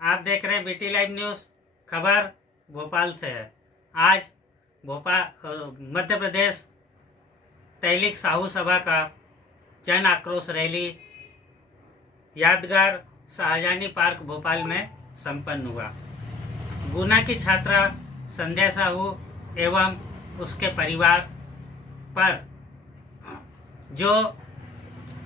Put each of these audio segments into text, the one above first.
आप देख रहे हैं बीटी लाइव न्यूज़। खबर भोपाल से है। आज मध्य प्रदेश तहलीक साहू सभा का जन आक्रोश रैली यादगार शाहजहानी पार्क भोपाल में संपन्न हुआ। गुना की छात्रा संध्या साहू एवं उसके परिवार पर जो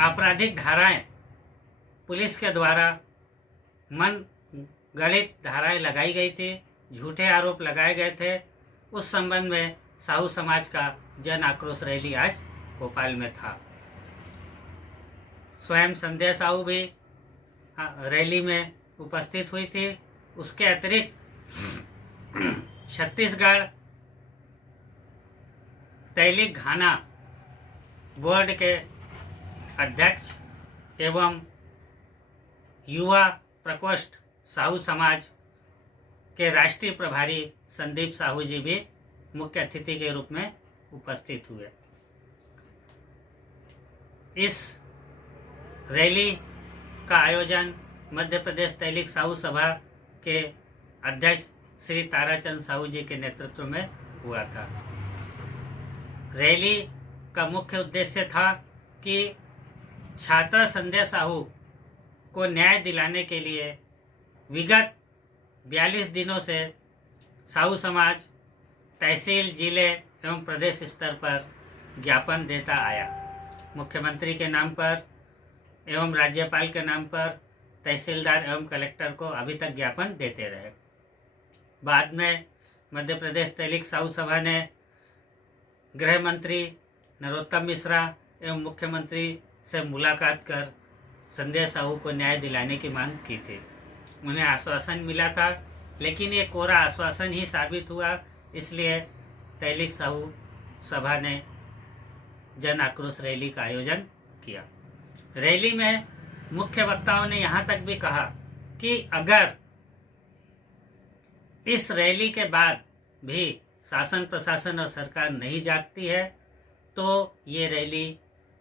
आपराधिक धाराएं पुलिस के द्वारा मन गढ़ित धाराएं लगाई गई थी, झूठे आरोप लगाए गए थे, उस संबंध में साहू समाज का जन आक्रोश रैली आज भोपाल में था। स्वयं संध्या साहू भी रैली में उपस्थित हुई थी। उसके अतिरिक्त छत्तीसगढ़ तहलीक घाना बोर्ड के अध्यक्ष एवं युवा प्रकोष्ठ साहू समाज के राष्ट्रीय प्रभारी संदीप साहू जी भी मुख्य अतिथि के रूप में उपस्थित हुए। इस रैली का आयोजन मध्य प्रदेश तहलीक साहू सभा के अध्यक्ष श्री ताराचंद साहू जी के नेतृत्व में हुआ था। रैली का मुख्य उद्देश्य था कि छात्रा संध्या साहू को न्याय दिलाने के लिए विगत 42 दिनों से साहू समाज तहसील, जिले एवं प्रदेश स्तर पर ज्ञापन देता आया। मुख्यमंत्री के नाम पर एवं राज्यपाल के नाम पर तहसीलदार एवं कलेक्टर को अभी तक ज्ञापन देते रहे। बाद में मध्य प्रदेश तहलीक साहू सभा ने गृह मंत्री नरोत्तम मिश्रा एवं मुख्यमंत्री से मुलाकात कर संध्या साहू को न्याय दिलाने की मांग की थी। उन्हें आश्वासन मिला था, लेकिन ये कोरा आश्वासन ही साबित हुआ। इसलिए तहलीक साहू सभा ने जन आक्रोश रैली का आयोजन किया। रैली में मुख्य वक्ताओं ने यहाँ तक भी कहा कि अगर इस रैली के बाद भी शासन प्रशासन और सरकार नहीं जागती है तो ये रैली,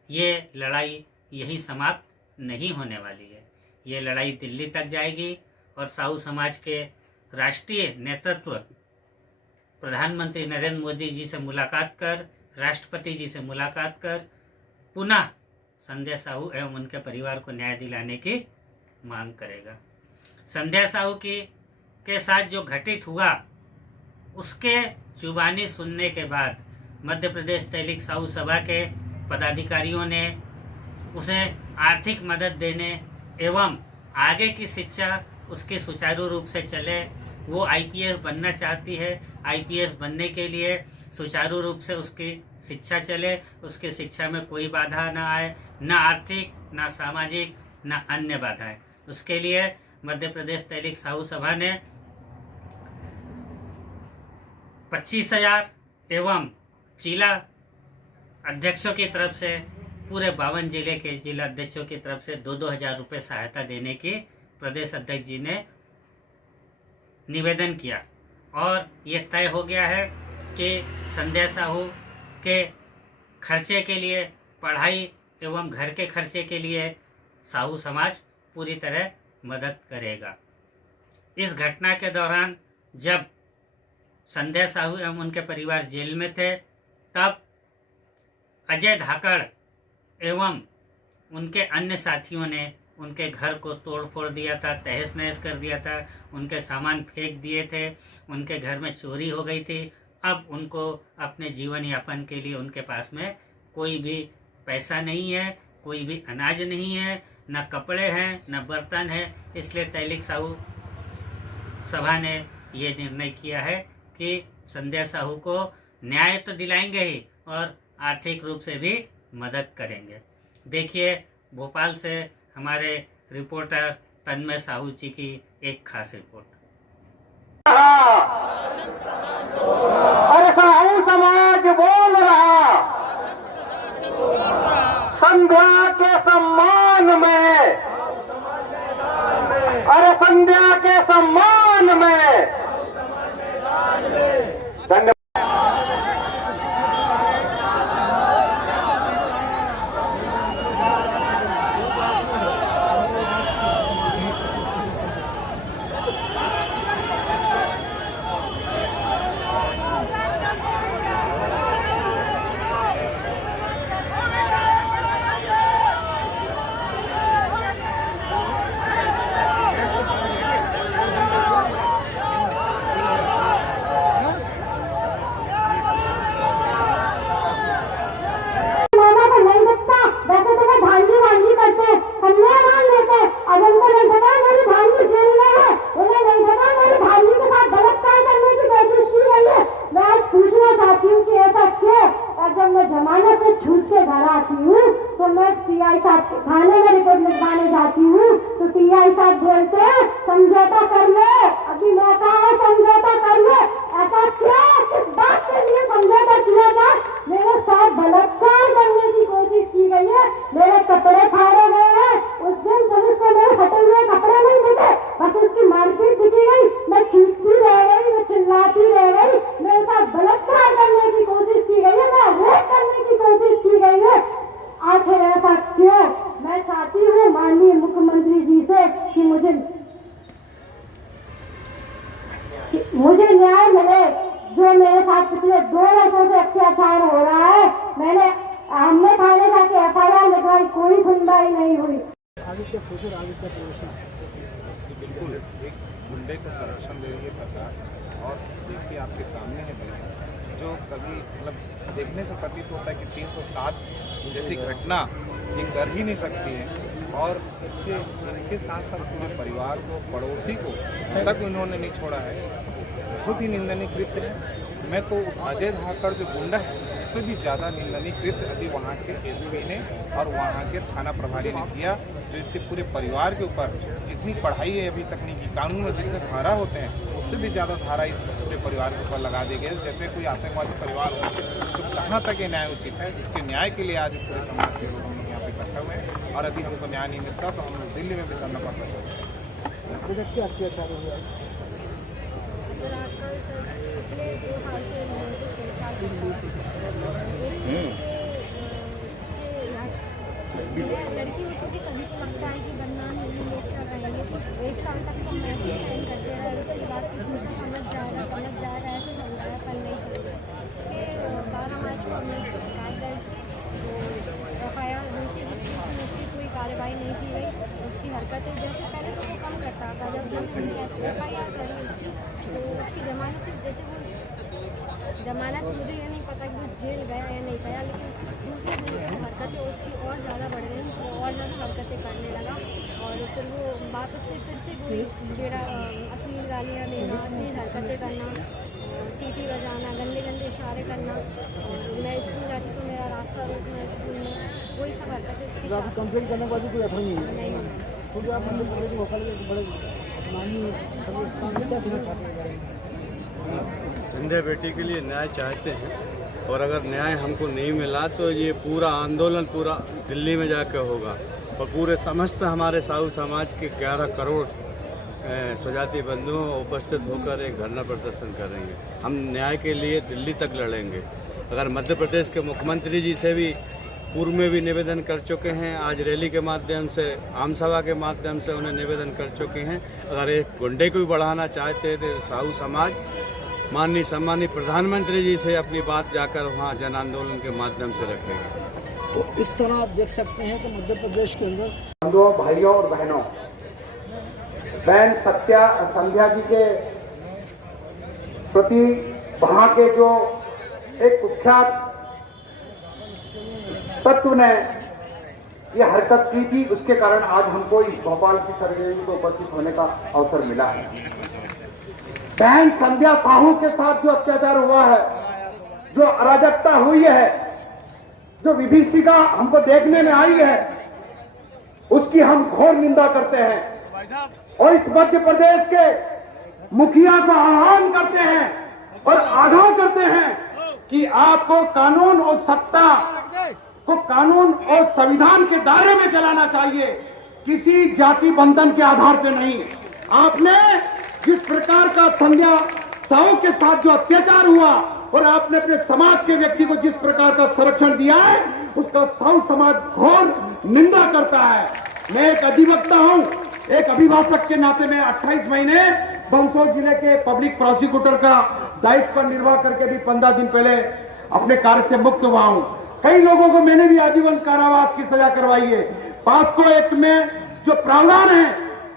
ये लड़ाई यही समाप्त नहीं होने वाली है। ये लड़ाई दिल्ली तक जाएगी और साहू समाज के राष्ट्रीय नेतृत्व प्रधानमंत्री नरेंद्र मोदी जी से मुलाकात कर, राष्ट्रपति जी से मुलाकात कर पुनः संध्या साहू एवं उनके परिवार को न्याय दिलाने की मांग करेगा। संध्या साहू के साथ जो घटित हुआ उसके जुबानी सुनने के बाद मध्य प्रदेश तहलीक साहू सभा के पदाधिकारियों ने उसे आर्थिक मदद देने एवं आगे की शिक्षा उसकी सुचारू रूप से चले। वो आईपीएस बनना चाहती है। आईपीएस बनने के लिए सुचारू रूप से उसकी शिक्षा चले, उसकी शिक्षा में कोई बाधा ना आए, ना आर्थिक, ना सामाजिक, ना अन्य बाधाएं। उसके लिए मध्य प्रदेश तहलीक साहू सभा ने 25,000 एवं जिला अध्यक्षों की तरफ से पूरे 52 जिले के जिला अध्यक्षों की तरफ से 2-2 हज़ार रुपये सहायता देने की प्रदेश अध्यक्ष जी ने निवेदन किया और ये तय हो गया है कि संध्या साहू के खर्चे के लिए, पढ़ाई एवं घर के खर्चे के लिए साहू समाज पूरी तरह मदद करेगा। इस घटना के दौरान जब संध्या साहू एवं उनके परिवार जेल में थे तब अजय धाकड़ एवं उनके अन्य साथियों ने उनके घर को तोड़ फोड़ दिया था, तहस नहस कर दिया था, उनके सामान फेंक दिए थे, उनके घर में चोरी हो गई थी। अब उनको अपने जीवन यापन के लिए उनके पास में कोई भी पैसा नहीं है, कोई भी अनाज नहीं है, न कपड़े हैं, न बर्तन है। इसलिए तहलीक साहू सभा ने ये निर्णय किया है कि संध्या साहू को न्याय तो दिलाएंगे ही और आर्थिक रूप से भी मदद करेंगे। देखिए भोपाल से हमारे रिपोर्टर तन्मय साहू जी की एक खास रिपोर्ट। अरे साहू समाज बोल रहा, संध्या के सम्मान में, अरे संध्या के सम्मान में। धन्यवाद। मुझे न्याय मिले। जो मेरे साथ पिछले 2 वर्षों से अत्याचार हो रहा है, हमने थाने जाके FIR लिखवाई, कोई सुनवाई नहीं हुई। आगे क्या सोच रहे, आगे क्या प्रदर्शन? बिल्कुल एक गुंडे को संरक्षण दे रही है सरकार। और देखिए आपके सामने है बिल जो कभी मतलब देखने से प्रतीत होता है कि 307 जैसी घटना ये कर ही नहीं सकती है। और इनके साथ साथ पूरे परिवार को, पड़ोसी को तक इन्होंने नहीं छोड़ा है। बहुत ही निंदनीय कृत्य है। मैं तो उस अजय धाकड़ जो गुंडा है उससे भी ज़्यादा निंदनीय कृत्य अभी वहाँ के एसपी ने और वहाँ के थाना प्रभारी ने किया, जो इसके पूरे परिवार के ऊपर जितनी पढ़ाई है अभी तकनीकी कानून में जितने धारा होते हैं उससे भी ज़्यादा धारा इस पूरे परिवार के ऊपर लगा दी गई। जैसे कोई आतंकवादी परिवार हो तो कहाँ तक ये न्याय उचित है? इसके न्याय के लिए आज पूरे समाज के लोग हम लोग यहाँ पे इकट्ठा हुए हैं। और यदि हमको न्याय नहीं मिलता तो हम लोग दिल्ली में भी करना पड़ता सोच क्या अत्याचार हुआ? पिछले 2 साल से छेड़छाड़ लड़की उसको की सभी को लगता है कि बदनाम नहीं लोग क्या करेंगे। 1 साल तक तो मैसेज सेंड करते रहे, उसके बाद कुछ मुझे समझ जाएगा ऐसे समझाया, पर नहीं समझा। इसके 12 मार्च को हमने उसकी शिकायत दर्ज की, तो FIR हुई थी, जिसकी कोई कार्रवाई नहीं की गई। उसकी हरकतें जैसे पहले तो वो कम करता था, जब हमने FIR करी उसकी, तो उसकी जमानत से जैसे वो जमानत, मुझे ये नहीं पता कि वो जेल गया या नहीं गया, लेकिन दूसरे दिन उसकी हरकतें उसकी और ज़्यादा बढ़ गई, वो और ज़्यादा हरकतें करने लगा। और फिर वो वापस से फिर से वही जेड़ा अश्लील गालियाँ देना, अश्लील हरकतें करना, सीटी बजाना, गंदे गंदे इशारे करना। और मैं स्कूल जाती तो मेरा रास्ता रोकना स्कूल में, वही सब हरकतें उसकी तो आपको कंप्लेंट करने के बाद भी कोई असर नहीं हुआ? नहीं। तो आप मध्य प्रदेश के वकालत के बड़े माननीय स्थान से क्या कहना चाहते हैं? संध्या बेटी के लिए न्याय चाहते हैं, और अगर न्याय हमको नहीं मिला तो ये पूरा आंदोलन पूरा दिल्ली में जाकर होगा और पूरे समस्त हमारे साहू समाज के 11 करोड़ स्वजाति बंधुओं उपस्थित होकर एक धरना प्रदर्शन करेंगे। हम न्याय के लिए दिल्ली तक लड़ेंगे। अगर मध्य प्रदेश के मुख्यमंत्री जी से भी पूर्व में भी निवेदन कर चुके हैं, आज रैली के माध्यम से, आम सभा के माध्यम से उन्हें निवेदन कर चुके हैं। अगर एक गुंडे को भी बढ़ाना चाहते हैं तो साहू समाज माननीय सम्मानित प्रधानमंत्री जी से अपनी बात जाकर वहाँ जन आंदोलन के माध्यम से रखेंगे। तो इस तरह आप देख सकते हैं कि मध्य प्रदेश के अंदर बंधुओं, भाइयों और बहनों, बहन संध्या जी के प्रति वहां के जो एक कुख्यात तत्व ने ये हरकत की थी, उसके कारण आज हमको इस भोपाल की सरजमी को उपस्थित होने का अवसर मिला है। बहन संध्या साहू के साथ जो अत्याचार हुआ है, जो अराजकता हुई है, जो विभीषिका हमको देखने में आई है, उसकी हम घोर निंदा करते हैं और इस मध्य प्रदेश के मुखिया को आह्वान करते हैं और आग्रह करते हैं कि आपको कानून और सत्ता को, कानून और संविधान के दायरे में चलाना चाहिए, किसी जाति बंधन के आधार पर नहीं। आपने जिस प्रकार का संध्या साहू के साथ जो अत्याचार हुआ और आपने अपने समाज के व्यक्ति को जिस प्रकार का संरक्षण दिया है, उसका साहू समाज घोर निंदा करता है। मैं एक अधिवक्ता हूं, एक अभिभाषक के नाते मैं 28 महीने बंसोर जिले के पब्लिक प्रोसिक्यूटर का दायित्व निर्वाह करके भी 15 दिन पहले अपने कार्य से मुक्त हुआ हूं। कई लोगों को मैंने भी आजीवन कारावास की सजा करवाई है। पास्को एक्ट में जो प्रावधान है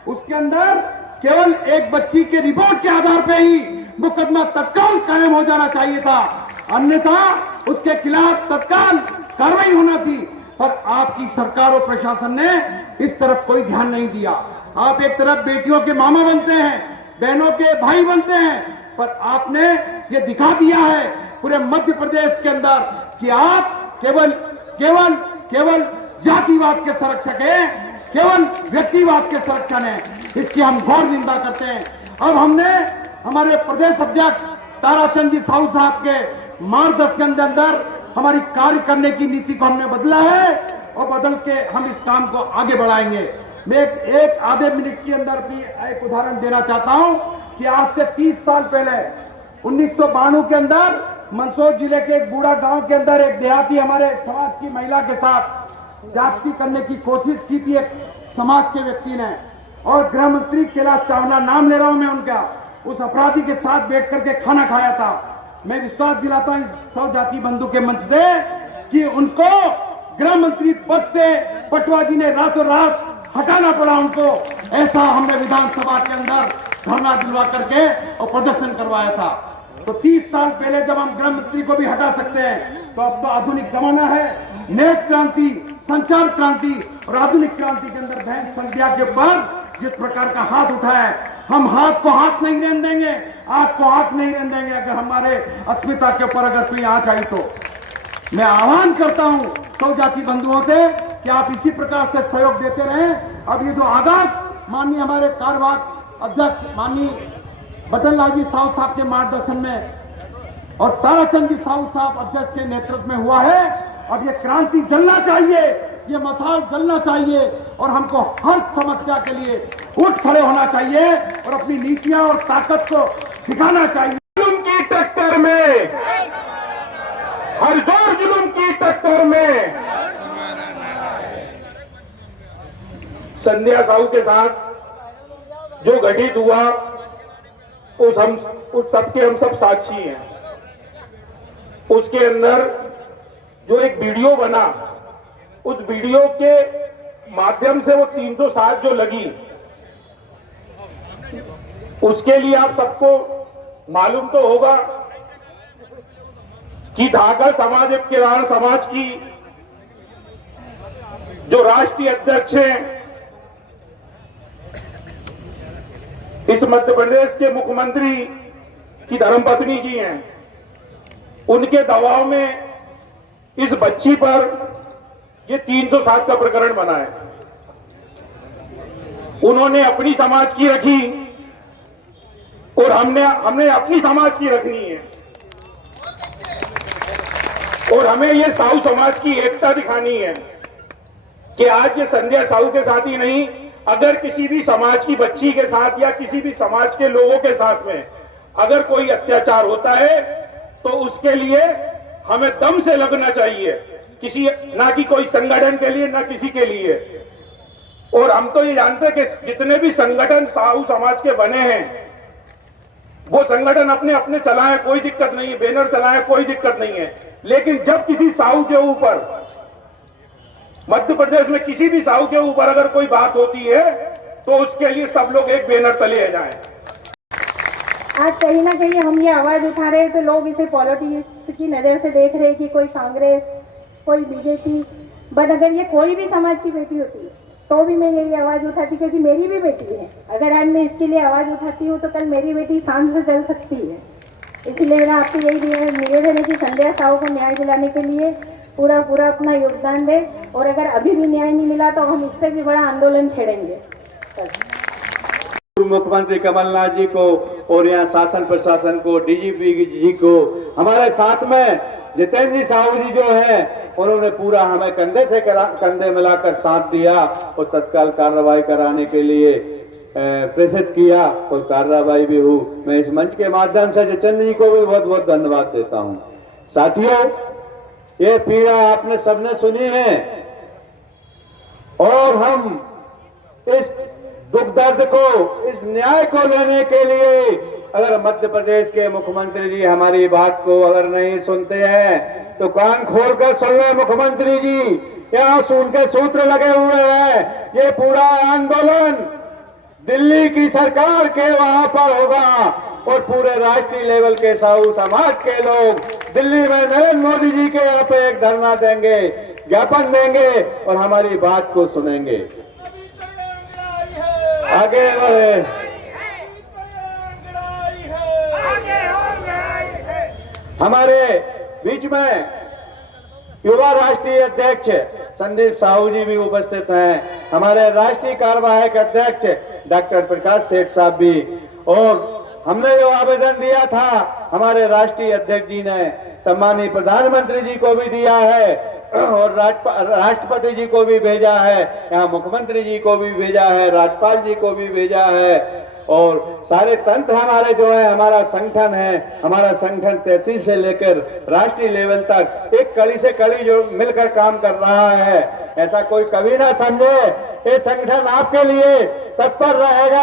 उसके अंदर केवल एक बच्ची के रिपोर्ट के आधार पर ही मुकदमा तत्काल कायम हो जाना चाहिए था, अन्यथा उसके खिलाफ तत्काल कार्रवाई होना थी। पर आपकी सरकार और प्रशासन ने इस तरफ कोई ध्यान नहीं दिया। आप एक तरफ बेटियों के मामा बनते हैं, बहनों के भाई बनते हैं, पर आपने ये दिखा दिया है पूरे मध्य प्रदेश के अंदर कि आप केवल जातिवाद के संरक्षक हैं, केवल व्यक्तिवाद के संरक्षण है। इसकी हम घोर निंदा करते हैं। अब हमने हमारे प्रदेश अध्यक्ष ताराचंद जी साहू साहब के मार्गदर्शन के अंदर हमारी कार्य करने की नीति को हमने बदला है और बदल के हम इस काम को आगे बढ़ाएंगे। मैं एक आधे मिनट के अंदर भी एक उदाहरण देना चाहता हूं कि आज से 30 साल पहले 1992 के अंदर मंदसौर जिले के एक बूढ़ा गांव के अंदर एक देहाती हमारे समाज की महिला के साथ जाति करने की कोशिश की थी एक समाज के व्यक्ति ने, और गृह मंत्री कैलाश चावला, नाम ले रहा हूं मैं उनका, उस अपराधी के साथ बैठ करके खाना खाया था। मैं विश्वास दिलाता हूं इस 100 जाति बंधु के मंच से कि उनको गृह मंत्री पद से पटवा जी ने रातों रात हटाना पड़ा उनको। ऐसा हमने विधानसभा के अंदर धरना दिलवा करके और प्रदर्शन करवाया था। तो 30 साल पहले जब हम गृह मंत्री को भी हटा सकते हैं, तो अब तो आधुनिक जमाना है। नेट क्रांति, संचार क्रांति और आधुनिक क्रांति के अंदर बैंक संध्या के ऊपर जिस प्रकार का हाथ उठा है, हम हाथ को हाथ नहीं रहने देंगे, आंख को आंख नहीं रहने देंगे। अगर हमारे अस्मिता के ऊपर अगर कोई आंच आई तो मैं आह्वान करता हूं 100 जाति बंधुओं से कि आप इसी प्रकार से सहयोग देते रहें। अब ये जो आगाज माननीय हमारे कार्यवाहक अध्यक्ष माननीय बटन लाल जी साहू साहब के मार्गदर्शन में और ताराचंद जी साहू साहब अध्यक्ष के नेतृत्व में हुआ है, अब ये क्रांति जलना चाहिए, ये मसाल जलना चाहिए और हमको हर समस्या के लिए उठ खड़े होना चाहिए और अपनी नीतियां और ताकत को दिखाना चाहिए। जुल्म की टक्कर में, हर जोर जुल्म की टक्कर में संध्या साहू के साथ जो घटित हुआ उस सबके हम सब साक्षी हैं। उसके अंदर जो एक वीडियो बना, उस वीडियो के माध्यम से वो 307 जो लगी, उसके लिए आप सबको मालूम तो होगा कि धाकड़ समाज किरान समाज की जो राष्ट्रीय अध्यक्ष हैं, इस मध्य प्रदेश के मुख्यमंत्री की धर्मपत्नी जी हैं, उनके दबाव में इस बच्ची पर ये 307 का प्रकरण बना है। उन्होंने अपनी समाज की रखी और हमने अपनी समाज की रखनी है और हमें ये साहू समाज की एकता दिखानी है कि आज ये संध्या साहू के साथ ही नहीं, अगर किसी भी समाज की बच्ची के साथ या किसी भी समाज के लोगों के साथ में अगर कोई अत्याचार होता है तो उसके लिए हमें दम से लगना चाहिए, किसी ना कि कोई संगठन के लिए ना किसी के लिए। और हम तो ये जानते हैं कि जितने भी संगठन साहू समाज के बने हैं वो संगठन अपने अपने चलाएं, कोई दिक्कत नहीं है, बैनर चलाएं, कोई दिक्कत नहीं है। लेकिन जब किसी साहू के ऊपर, मध्य प्रदेश में किसी भी साहू के ऊपर अगर कोई बात होती है तो उसके लिए सब लोग एक बैनर तले आ जाएं। आज कहीं ना कहीं हम ये आवाज उठा रहे हैं तो लोग इसे पॉलिटिक्स की नजर से देख रहे हैं कि कोई कांग्रेस, कोई बीजेपी। बट अगर ये कोई भी समाज की बेटी होती तो भी मैं यही आवाज उठाती, क्योंकि मेरी भी बेटी है। अगर आज मैं इसके लिए आवाज उठाती हूँ तो कल मेरी बेटी शान से चल सकती है। इसलिए मेरा आपसे यही निवेदन है कि संध्या साहू को न्याय दिलाने के लिए पूरा अपना योगदान दे। और अगर अभी भी न्याय नहीं मिला तो हम इससे भी बड़ा आंदोलन छेड़ेंगे। मुख्यमंत्री कमलनाथ जी को और यहाँ शासन प्रशासन को, डीजीपी जी को, हमारे साथ में जितेंद्र जी साहू जी जो है, उन्होंने पूरा हमें कंधे से कंधे मिलाकर साथ दिया और तत्काल कार्रवाई कराने के लिए प्रेषित किया और कार्रवाई भी हुई। मैं इस मंच के माध्यम से जितेंद्र जी को भी बहुत बहुत धन्यवाद देता हूँ। साथियों, ये पीड़ा आपने सबने सुनी है और हम इस दुख दर्द को, इस न्याय को लेने के लिए अगर मध्य प्रदेश के मुख्यमंत्री जी हमारी बात को अगर नहीं सुनते हैं तो कान खोलकर सुन ले मुख्यमंत्री जी, यहाँ उनके सूत्र लगे हुए हैं। ये पूरा आंदोलन दिल्ली की सरकार के वहां पर होगा और पूरे राष्ट्रीय लेवल के साहू समाज के लोग दिल्ली में नरेंद्र मोदी जी के यहाँ पे एक धरना देंगे, ज्ञापन देंगे और हमारी बात को सुनेंगे। आगे बढ़े। हमारे बीच में युवा राष्ट्रीय अध्यक्ष संदीप साहू जी भी उपस्थित हैं, हमारे राष्ट्रीय कार्यवाहक अध्यक्ष डॉक्टर प्रकाश सेठ साहब भी, और हमने जो आवेदन दिया था हमारे राष्ट्रीय अध्यक्ष जी ने सम्मानीय प्रधानमंत्री जी को भी दिया है और राष्ट्रपति जी को भी भेजा है, यहाँ मुख्यमंत्री जी को भी भेजा है, राज्यपाल जी को भी भेजा है और सारे तंत्र हमारे जो है, हमारा संगठन है, हमारा संगठन तहसील से लेकर राष्ट्रीय लेवल तक एक कड़ी से कड़ी जो मिलकर काम कर रहा है। ऐसा कोई कभी ना समझे, ये संगठन आपके लिए तत्पर रहेगा।